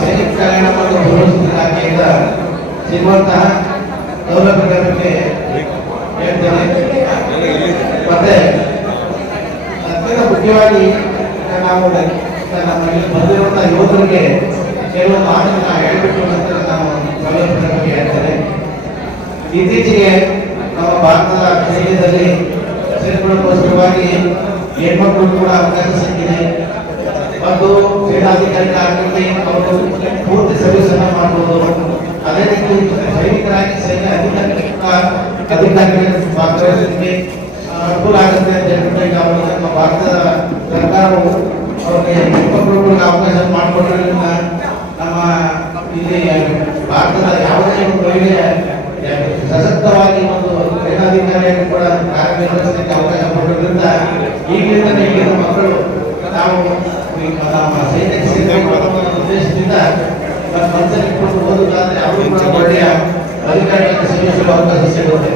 ಸೈನಿಕ ಕಲ್ಯಾಣ ಮತ್ತು ದುರಸ್ತಿ ಇಲಾಖೆಯಿಂದ ಸಿಗುವಂತಹ ಸೌಲಭ್ಯಗಳ ಬಗ್ಗೆ ಹೇಳ್ತೇನೆ. ಮತ್ತೆ ಅತ್ಯಂತ ಮುಖ್ಯವಾಗಿ ನಾವು ನಮ್ಮ ಇಲ್ಲಿ ಬಂದಿರುವಂತಹ ಯೋಧರಿಗೆ ಕೆಲವು ಹೇಳಬೇಕು ನಂತರ ನಾವು ಸೌಲಭ್ಯಗಳ ಬಗ್ಗೆ ಹೇಳ್ತೇನೆ. ಇತ್ತೀಚೆಗೆ ನಮ್ಮ ಭಾರತದ ಸೈನ್ಯದಲ್ಲಿ ಸೇರ್ಕೊಳ್ಳೋಕ್ಕೋಸ್ಕರವಾಗಿ ಹೆಣ್ಮಕ್ಳು ಕೂಡ ಅವಕಾಶ ಸಿಕ್ಕಿದೆ. ಸೇನಾಧಿಕಾರಿಗಳಾಗಲಿ ಅವರು ಪೂರ್ತಿ ಸರ್ವಿಸ್ ಅನ್ನ ಮಾಡಬಹುದು ಅದೇ ರೀತಿ ಸೈನಿಕರಾಗಿ ಸೈನ್ಯ ಅಧಿಕಾರಿ ಅಧಿಕಾರಿಗಳ ಅನುಕೂಲ ಆಗುತ್ತೆ ಅಂತ ಹೇಳ್ಬಿಟ್ಟು ಅವರು ನಮ್ಮ ಭಾರತದ ಸರ್ಕಾರವು ಅವ್ರಿಗೆ ಅವಕಾಶ ಮಾಡಿಕೊಡೋದ್ರಿಂದ ನಮ್ಮ ಇಲ್ಲಿ ಭಾರತದ ಯಾವುದೇ ಮಹಿಳೆ ಸಶಕ್ತವಾಗಿ ಒಂದು ಸೇನಾಧಿಕಾರಿಯಾಗಿ ಕೂಡ ಕಾರ್ಯನಿರ್ವಹಿಸಲಿಕ್ಕೆ ಅವಕಾಶ ಕೊಡೋದ್ರಿಂದ ಈಗಲಿಂದ ಅವಕಾಶ ಸಿಗುತ್ತೆ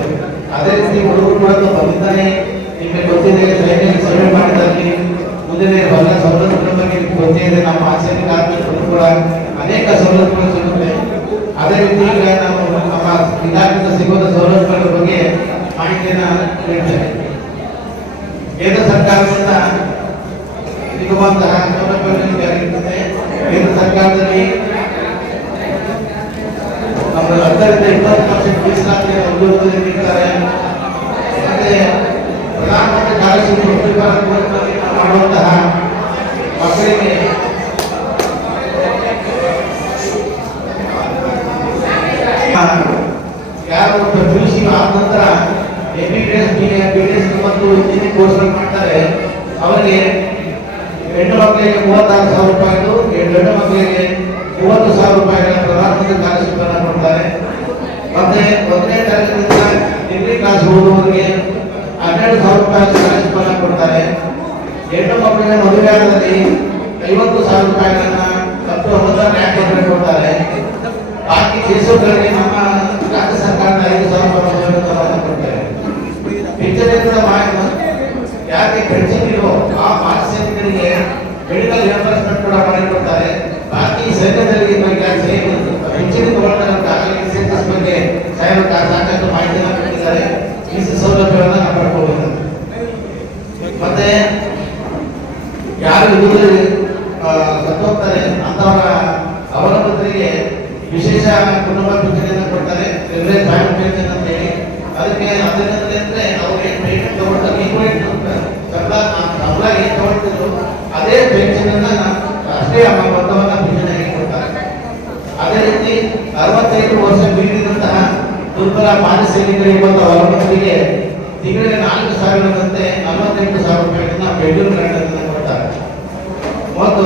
ಅದೇ ರೀತಿ ಹುಡುಗರು ಕೂಡ ಬಂದಿದ್ದಾನೆ. ನಿಮಗೆ ಗೊತ್ತಿದೆ ಸೈನ್ಯಕ್ಕೆ ಸರ್ವೆ ಮಾಡಿದಲ್ಲಿ ಮುಂದಿನ ಎಲ್ಲ ಸವಲತ್ತುಗಳ ಬಗ್ಗೆ ನಿಮ್ಗೆ ಗೊತ್ತೇ ಇದೆ. ನಮ್ಮ ಆಸೆಗೆ ಕಾರ್ಮಿಕರು ಕೂಡ ಅನೇಕ ಸವಲತ್ತುಗಳು ಸಿಗುತ್ತೆ. ಅದೇ ರೀತಿ ಈಗ ನಾವು ನಮ್ಮ ಇಲಾಖೆಯಿಂದ ಸಿಗುವ ಸೌಲಭ್ಯಗಳ ಬಗ್ಗೆ ಮಾಹಿತಿಯನ್ನು ನೀಡ್ತೇನೆ. ಕೇಂದ್ರ ಸರ್ಕಾರದಿಂದ ಸಿಗುವಂತಹ ಸೌಲಭ್ಯಗಳು ಜಾರಿಯಾಗಿರ್ತದೆ ಕೇಂದ್ರ ಸರ್ಕಾರದಲ್ಲಿ ಹತ್ತರಿಂದ ಇಪ್ಪತ್ತು ಪರ್ಸೆಂಟ್ ಮೀಸಲಾತಿ ಉದ್ಯೋಗದಲ್ಲಿ ನೀಡ್ತಾರೆ ಮತ್ತೆ ಪ್ರಧಾನಮಂತ್ರಿ ಕೋರ್ಸ್ನಲ್ಲಿ ಮಾಡುವಂತಹ ಮಕ್ಕಳಿಗೆ ಯಾರು ಪಿ ಯು ಸಿ ಆದ ನಂತರ M B B S B B S ಮತ್ತು ಇಂಜಿನಿಯರಿಂಗ್ ಕೋರ್ಸ್ಗಳು ಮಾಡ್ತಾರೆ. ಅವರಿಗೆ ಹೆಣ್ಣು ಮಕ್ಕಳಿಗೆ ಮೂವತ್ತಾರು ಸಾವಿರ ರೂಪಾಯಿದು ಗಂಡು ಮಕ್ಕಳಿಗೆ ಮೂವತ್ತು ಸಾವಿರ ರೂಪಾಯಿಗಳ ಪ್ರಧಾನಮಂತ್ರಿ ಮತ್ತೆ ಒಂದನೇ ತರಗತಿಯಿಂದ ಡಿಗ್ರಿ ಕ್ಲಾಸ್ ಓದುವವರಿಗೆ ಹನ್ನೆರಡು ಸಾವಿರ ರೂಪಾಯಿ ಸ್ಕಾಲರ್ಶಿಪ್ ಕೊಡ್ತಾರೆ ಹೆಣ್ಣು ಮಕ್ಕಳಿಗೆ ಮದುವೆಯಾದಲ್ಲಿ ಐವತ್ತು ಸಾವಿರ ರೂಪಾಯಿಗಳನ್ನ ಹತ್ತು ಒಂಬತ್ತರ ರ್ಯಾಂಕ್ ಕೊಡ್ತಾರೆ ಬಾಕಿ ಕೇಸುಗಳಿಗೆ ನಮ್ಮ ರಾಜ್ಯ ಸರ್ಕಾರದ ಐದು ಸಾವಿರ ರೂಪಾಯಿ ಕೊಡ್ತಾರೆ ಪಿಂಚಣಿಗಳ ಮಾಹಿತಿ ಯಾಕೆ ಪೆನ್ಷನ್ ಇರೋ ಆ ಮಾನಸಿಕರಿಗೆ ಮೆಡಿಕಲ್ ರಿಯಂಬರ್ಸ್ಮೆಂಟ್ ಕೂಡ ಮಾಡಿಕೊಡ್ತಾರೆ ಬಾಕಿ ಸೈನ್ಯದಲ್ಲಿ ಯಾರು ಇದುವರೆಗೆ ಸತ್ತೋಗ್ತಾರೆ ಅಂತವರ ಅವಲಂಬಿತರಿಗೆ ವಿಶೇಷ ಕುಟುಂಬ ಪಿಂಚಣಿಯನ್ನು ಕೊಡ್ತಾರೆ ಪೆನ್ಷನ್ ಅಂತ ಹೇಳಿ. ಅದಕ್ಕೆ ಅದನ್ನೇ ಅಂದ್ರೆ ಅವ್ರಿಗೆ ಪೇಮೆಂಟ್ ತಗೊಂಡು ಏನು ತಗೊಳ್ತಿದ್ರು ಅದೇ ಪೆನ್ಷನ್ ಅಷ್ಟೇ ರಾಷ್ಟ್ರೀಯ ಮೊತ್ತವನ್ನ ಪಿಂಚಣಿಗೆ ಕೊಡ್ತಾರೆ. ಅದೇ ರೀತಿ ಅರವತ್ತೈದು ವರ್ಷ ಮೀರಿದಂತಹ ದುರ್ಬಲ ಮಾನಸೈನಿಕರಿಗೆ ಮತ್ತು ಅವಲಂಬಿತರಿಗೆ ತಿಂಗಳಿಗೆ ನಾಲ್ಕು ಸಾವಿರದಂತೆ ನಲವತ್ತೆಂಟು ಸಾವಿರ ರೂಪಾಯಿಗಳನ್ನ ಬೆಂಗಳೂರು ಗ್ರಾಂಡನ್ನು ಕೊಡ್ತಾರೆ ಮತ್ತು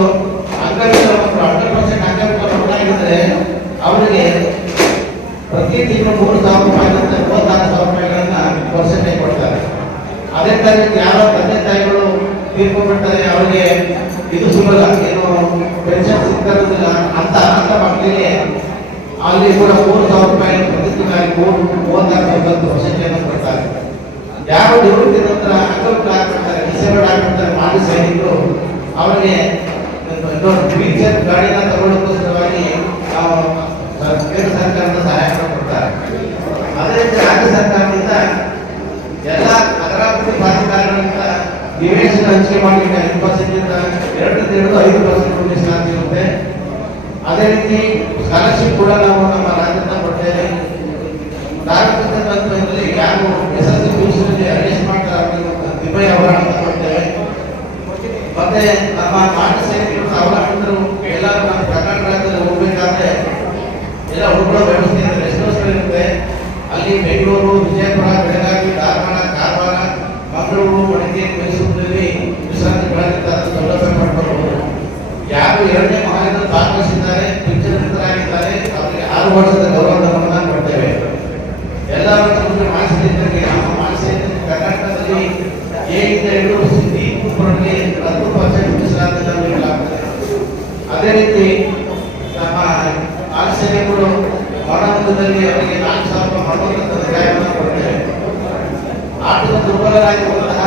ಅಂಗವಿಕಲ ಮತ್ತು ಹಂಡ್ರೆಡ್ ಪರ್ಸೆಂಟ್ ಅಂಗವಿಕಲ ಮಕ್ಕಳಾಗಿದ್ದರೆ ಅವರಿಗೆ ಪ್ರತಿ ತಿಂಗಳು ಮೂರು ಸಾವಿರ ರೂಪಾಯಿಗಳಿಂದ ಮೂವತ್ತಾರು ಸಾವಿರ ರೂಪಾಯಿಗಳನ್ನ ಪರ್ಸೆಂಟೇಜ್ ಕೊಡ್ತಾರೆ ತರ ಯಾರೋ ತಂದೆ ತಾಯಿಗಳು ತೀರ್ಕೊಂಡ್ಬಿಡ್ತಾರೆ ಅವರಿಗೆ ಇದು ಸಿಗಲ್ಲ ಏನು ಪೆನ್ಷನ್ ಸಿಗ್ತಿರೋದಿಲ್ಲ ಅಂತ ಅಂತ ಮಕ್ಕಳಿಗೆ ಅಲ್ಲಿ ಕೂಡ ಮೂರು ಸಾವಿರ ರೂಪಾಯಿ ಪ್ರತಿ ತಿಂಗಳಿಗೆ ಮೂರು ಮೂವತ್ತಾರು ಒಂಬತ್ತು ವರ್ಷಕ್ಕೆ ಕೊಡ್ತಾರೆ. ಯಾರು ನಿವೃತ್ತಿ ನಂತರ ಅಂಗವಿಕಲ ಆಗ್ಬಿಡ್ತಾರೆ ಡಿಸೇಬಲ್ಡ್ ಆಗ್ಬಿಡ್ತಾರೆ ಮಾಜಿ ಸೈನಿಕರು ಅವರಿಗೆ ವೀಲ್ ಚೇರ್ ಗಾಡಿನ ತಗೊಳ್ಳೋಕ್ಕೋಸ್ಕರವಾಗಿ ನಾವು ಸ- ಕೇಂದ್ರ ಸರ್ಕಾರದ ಸಹಾಯ ಕೊಡ್ತಾರೆ ಅದೇ ರೀತಿ ರಾಜ್ಯ ಸರ್ಕಾರದಿಂದ ಎಲ್ಲ ನಗರಾಭಿವೃದ್ಧಿ ಪ್ರಾಧಿಕಾರಗಳಿಂದ ನಿವೇಶನ ಹಂಚಿಕೆ ಮಾಡಲಿಕ್ಕೆ ಐದು ಪರ್ಸೆಂಟ್ ಎರಡರಿಂದ ಹಿಡಿದು ಐದು ಪರ್ಸೆಂಟ್ ಅದೇ ರೀತಿ ಸ್ಕಾಲರ್ಶಿಪ್ ಕೂಡ ನಾವು ನಮ್ಮ ರಾಜ್ಯದ ಕೊಡ್ತೇವೆ ಧಾರ್ಮಿಕ ತತ್ವದಲ್ಲಿ ಯಾರು ಎಸ್ ಎಸ್ ಸಿ ಅರೇಂಜ್ ಮಾಡ್ತಾರೆ ಅವರಿಗೆ ನಿರ್ಭಯ ಅಂತ ಕೊಡ್ತೇವೆ. ಮತ್ತೆ ನಮ್ಮ ಮಾಜಿ ಸೈನಿಕರು ಅವಲಂಬಿತರು ಎಲ್ಲರೂ ನಮ್ಮ ಕರ್ನಾಟಕ ಹೋಗ್ಬೇಕಾದ್ರೆ ಎಲ್ಲ ಹುಡುಗರ ವ್ಯವಸ್ಥೆ ರೀತಿ ನಮ್ಮ ಆಲಸೈನಿಕರು ಮರಣದಲ್ಲಿ ಅವರಿಗೆ ನಾಲ್ಕು ಸಾವಿರ ಮರಣೋತ್ತರ ಸಹಾಯವನ್ನು ಕೊಡ್ತೇವೆ ಆರ್ಥಿಕ ದುರ್ಬಲರಾಗಿರುವಂತಹ